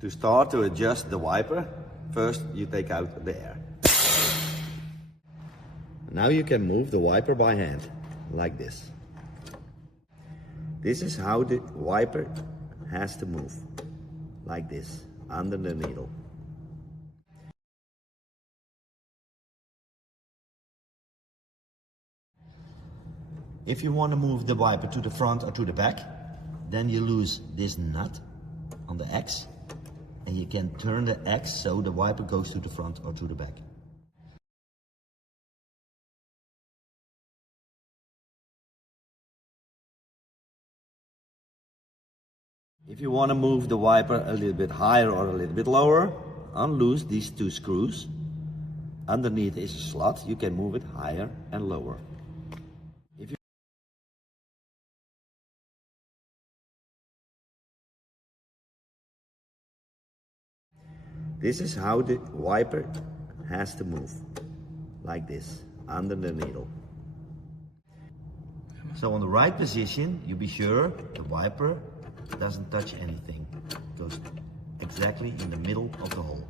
To start to adjust the wiper, first you take out the air. Now you can move the wiper by hand, like this. This is how the wiper has to move, like this, under the needle. If you want to move the wiper to the front or to the back, then you lose this nut on the X, and you can turn the X so the wiper goes to the front or to the back. If you want to move the wiper a little bit higher or a little bit lower, unloose these two screws. Underneath is a slot, you can move it higher and lower. This is how the wiper has to move, like this, under the needle. So on the right position, you be sure the wiper doesn't touch anything. It goes exactly in the middle of the hole.